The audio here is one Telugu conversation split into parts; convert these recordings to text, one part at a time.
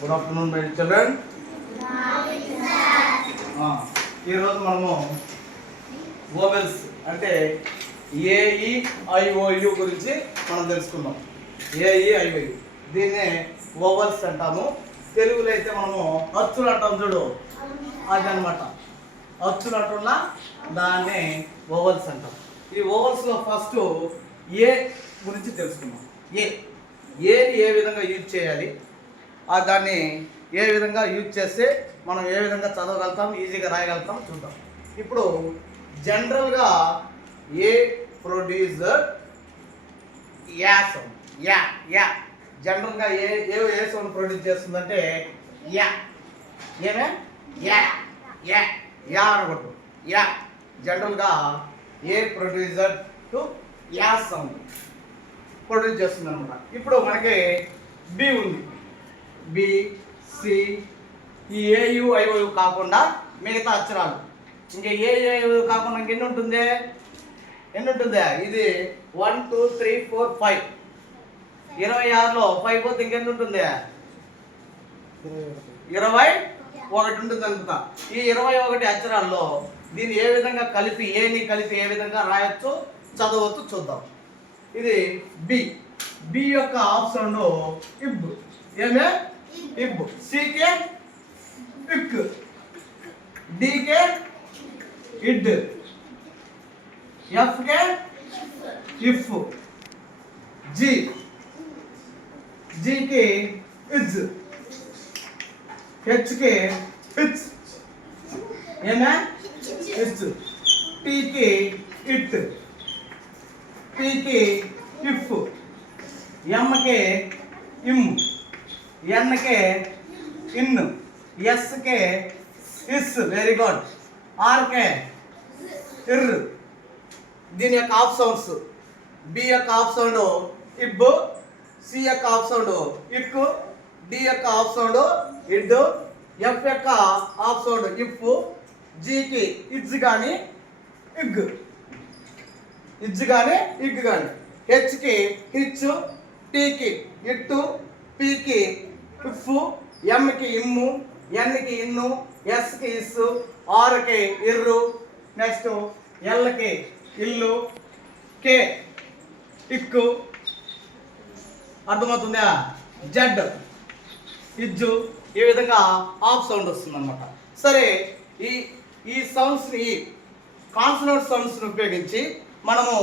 Good afternoon my children. ఈరోజు మనము వోవెల్స్ అంటే ఏఈఐఓయు గురించి మనం తెలుసుకుందాం. ఏఈఐఓయు దీన్నే వోవెల్స్ అంటాము. తెలుగులో అయితే మనము అచ్చులు అంటాం చూడు, అది అనమాట. అచ్చులు అంటున్నా దాన్నే వోవెల్స్ అంటాం. ఈ వోవెల్స్లో ఫస్ట్ ఏ గురించి తెలుసుకుందాం. ఏని ఏ విధంగా యూజ్ చేయాలి, దాన్ని ఏ విధంగా యూజ్ చేస్తే మనం ఏ విధంగా చదవగలుగుతాం, ఈజీగా రాయగలుగుతాం చూద్దాం. ఇప్పుడు జనరల్గా ఏ ప్రొడ్యూసర్ యా సౌండ్, యా యా జనరల్గా ఏ సౌండ్ ప్రొడ్యూస్ చేస్తుందంటే యా. ఏమే యా యా యా అనకూడదు, యా. జనరల్గా ఏ ప్రొడ్యూసర్ టు యా సౌండ్ ప్రొడ్యూస్ చేస్తుంది అనమాట. ఇప్పుడు మనకి బి ఉంది, బి, సి, ఈ ఏయు ఐఓయు కాకుండా మిగతా అక్షరాలు. ఇంకా ఏయు కాకుండా ఇంకెన్ని ఉంటుంది, ఇది 1 2 3 4 5 26లో 5 పోతే ఇంకెన్ని ఉంటుంది, 21 ఉంటుంది అనుకుంటా. ఈ 21 అక్షరాల్లో దీన్ని ఏ విధంగా కలిపి ఏని కలిపి ఏ విధంగా రాయొచ్చు చదవచ్చు చూద్దాం. ఇది బి. బి యొక్క ఆఫ్ సౌండ్ ఇబ్. ఏమే ఇబ్. సికే ఇక్. డికే ఇడ్. ఎఫ్కే ఇఫ్. జీకి ఇజ్. హెచ్కే ఇచ్. ఏమే ఇచ్. టీకి ఇట్. పీకి ఇఫ్. ఎంకే ఇమ్. ఎన్కే ఇన్. ఎస్కే ఇస్. Very good. ఆర్కే ఇర్. దీని యొక్క ఆఫ్ సౌండ్స్ బి యొక్క ఆఫ్ సౌండ్ ఇబ్, సి యొక్క ఆఫ్ సౌండ్ ఇక్, డి యొక్క ఆఫ్ సౌండ్ ఇడ్, ఎఫ్ యొక్క ఆఫ్ సౌండ్ ఇఫ్, జీకి ఇజ్ కానీ ఇగ్, ఇజ్ కానీ ఇగ్ కానీ, హెచ్కి హిచ్, టీకి ఇట్టు, పీకి ఇఫ్, ఎంకి ఇమ్ము, ఎన్కి ఇన్ను, ఎస్కి ఇస్సు, ఆర్కి ఇర్రు, నెక్స్ట్ ఎల్కి ఇల్లు, కే ఇక్కు. అర్థమవుతుందా? జడ్ ఇజ్జు. ఈ విధంగా ఆఫ్ సౌండ్ వస్తుంది అనమాట. సరే, ఈ సౌండ్స్ని, ఈ కాన్సనెంట్ సౌండ్స్ని ఉపయోగించి మనము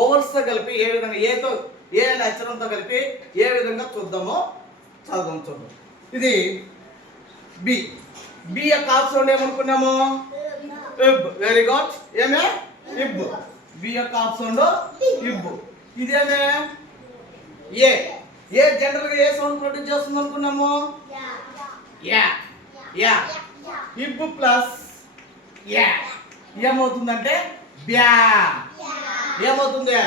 ఓవర్స్తో కలిపి ఏ విధంగా ఏ అనే అక్షరంతో కలిపి ఏ విధంగా చూద్దాం. ఇది బి. బి యొక్క ఆఫ్ సౌండ్ ఏమనుకున్నాము? ఇబ్. Very good. ఏమే ఇబ్. బి యొక్క ఆఫ్ సౌండ్ ఇబ్. ఇదేమే ఏ. ఏ జనరల్గా ఏ సౌండ్ ప్రొడ్యూస్ చేస్తుంది అనుకున్నాము? యా యా. ఇబ్ ప్లస్ యా ఏమవుతుందంటే బ్యా. ఏమవుతుంది?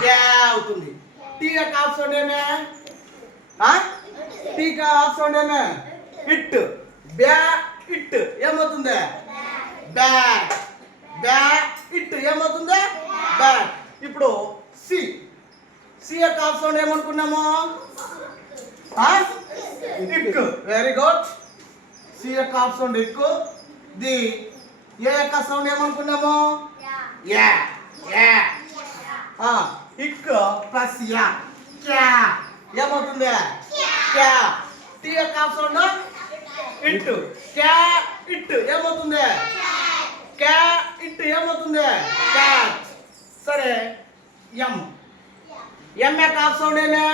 బ్యా అవుతుంది. టీ యొక్క ఆఫ్ సౌండ్ ఏమే? టీ యొక్క ఆఫ్ సౌండ్ ఏమే? ఇట్. బ్యా ఇట్ ఏమవుతుంది? బ్యాట్. బ్యా ఇట్ ఏమవుతుంది? బ్యాట్. ఇప్పుడు సి. సి యొక్క ఆఫ్ సౌండ్ ఏమనుకున్నాము? ఇక్. Very good. సి యొక్క ఆఫ్ సౌండ్ ఇక్. ది ఏ యొక్క సౌండ్ ఏమనుకున్నాము? యా యా. ఇక్ ప్లస్ యా క్యా ఏమవుతుంది? క్యా. టీ యొక్క ఆఫ్ సౌండ్ ఇట్. క్యా ఇట్ ఏమవుతుంది? క్యా ఇట్ ఏమవుతుంది? క్యాట్. సరే, ఎం. ఎం యొక్క ఆఫ్ సౌండ్ ఏమే?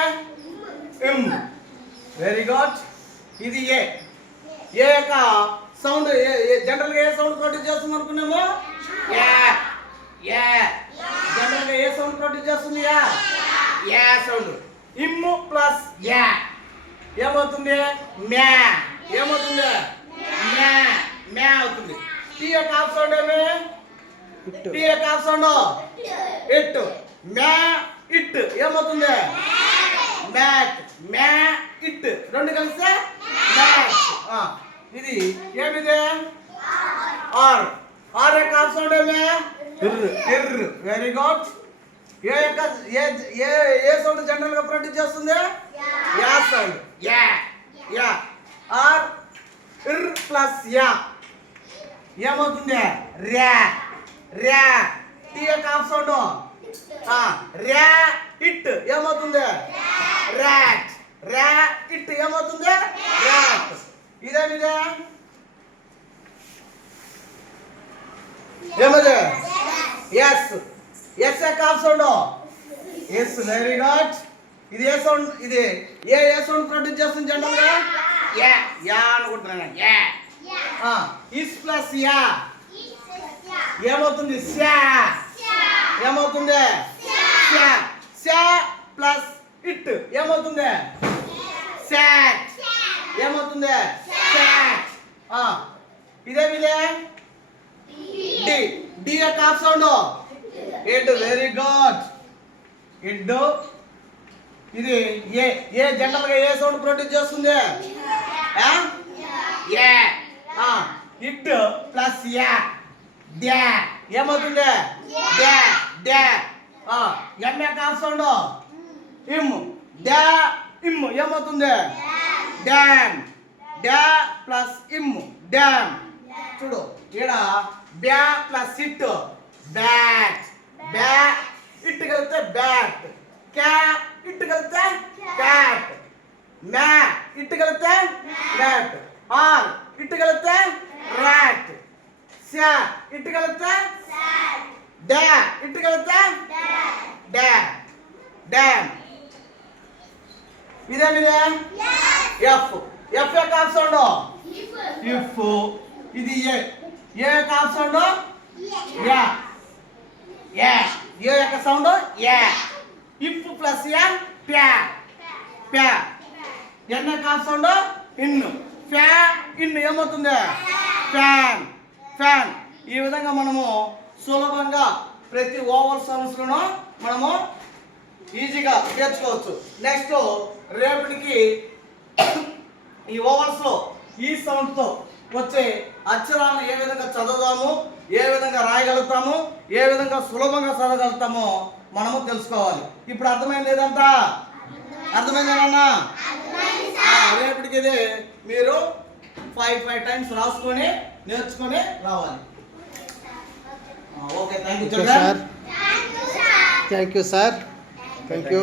ఇమ్. Very good. ఇది ఏ. ఏ యొక్క సౌండ్ జనరల్గా ఏ సౌండ్ ప్రొడ్యూస్ చేస్తుంది అనుకున్నాము? యా యా. జనరల్గా ఏ సౌండ్ ప్రొడ్యూస్ చేస్తుంది? యా యా సౌండ్. ఇమ్ ప్లస్ యా ఏమవుతుంది? మ్యా. ఏమవుతుంది? మ్యా మ్యా అవుతుంది. టీ యొక్క ఆఫ్ సౌండ్ ఏమే? టీ యొక్క ఆఫ్ సౌండ్ ఇట్. మ్యా ఇట్ ఏమవుతుంది? మ్యాట్. మ్యా ఇట్ రెండు కలిస్తే మ్యాట్. ఇది ఏమిది? ఆర్. ఆర్ యొక్క ఆఫ్ సౌండ్ ఏమే? ఇర్. Very good. A sound general గా ప్రొడ్యూస్ చేస్తుంది? యా సౌండ్. యా యా. ప్లస్ యా ఏమవుతుంది ర్యా ర్యా టీ యొక్క హాఫ్ సౌండ్ ర్యా ఇట్ ఏమవుతుంది ర్యాట్ ర్యా ఇట్ ఏమవుతుంది ర్యాట్ ఇదేమిదే ఏమది ఎస్ ఎస్ యొక్క half sound S very good ఇది ఏ సౌండ్ ఇది ఏ సౌండ్ ప్రొడ్యూస్ చేస్తుంది జనరల్ గా యా యా అనుకుంటున్నాను యా ఇస్ ప్లస్ యా ఏమవుతుంది శా ఏమవుతుంది శా శా ప్లస్ ఇట్ ఏమవుతుంది శాట్ ఏమవుతుంది శాట్ ఇదేమిదే డి డి యొక్క హాఫ్ సౌండ్ ఇడ్ వెరీ గుడ్ ఇడ్ ఇది ఏ ఏ జనరల్ గా ఏ సౌండ్ ప్రొడ్యూస్ చేస్తుంది యా ఇట్ ప్లస్ యా డ్యా ఏమవుతుంది డ్యా డ్యా ఎం యొక్క హాఫ్ సౌండ్ ఇమ్ డ్యా ఇమ్ ఏమవుతుంది డ్యామ్ డ్యా ప్లస్ ఇమ్ డ్యామ్ చూడు ఇక్కడ బ్యా ప్లస్ ఇట్ బ్యాట్ బ్యా ఇట్ కలిపితే బ్యాట్ క్యా ఇట్ కలిపితే క్యాట్ మ్యా ఇట్ కలిపితే మ్యాట్ ఆర్ ఇట్ కలిపితే ర్యాట్ శా ఇట్ కలిపితే డా ఇట్ కలిపితే డా డ్యామ్ ఇదేమిదే ఎఫ్ ఎఫ్ యొక్క హాఫ్ సౌండ్ ఇఫ్ ఇది ఏ యొక్క హాఫ్ సౌండ్ యా యా ఏ యొక్క సౌండ్ యా ఇఫ్ ప్లస్ యా ప్యా ప్యా ఎన్ యొక్క హాఫ్ సౌండ్ ఇన్ ఫ్యా ఇన్ ఏమవుతుంది ఫ్యాన్ ఫ్యాన్ ఈ విధంగా మనము సులభంగా ప్రతి ఓవల్ సౌండ్స్ లోనూ మనము ఈజీగా నేర్చుకోవచ్చు. నెక్స్ట్ రేపటికి ఈ ఓవల్స్ లో ఈ సౌండ్ తో వచ్చే అక్షరాలను ఏ విధంగా చదవదాము, ఏ విధంగా రాయగలుగుతాము, ఏ విధంగా సులభంగా చదవగలుగుతామో మనము తెలుసుకోవాలి. ఇప్పుడు అర్థమైంది లేదంతా? అర్థమైందేనన్నా? రేపటికి ఇది మీరు 5 టైమ్స్ రాసుకొని నేర్చుకొని రావాలి. Okay, thank you sir. Thank you sir. Thank you.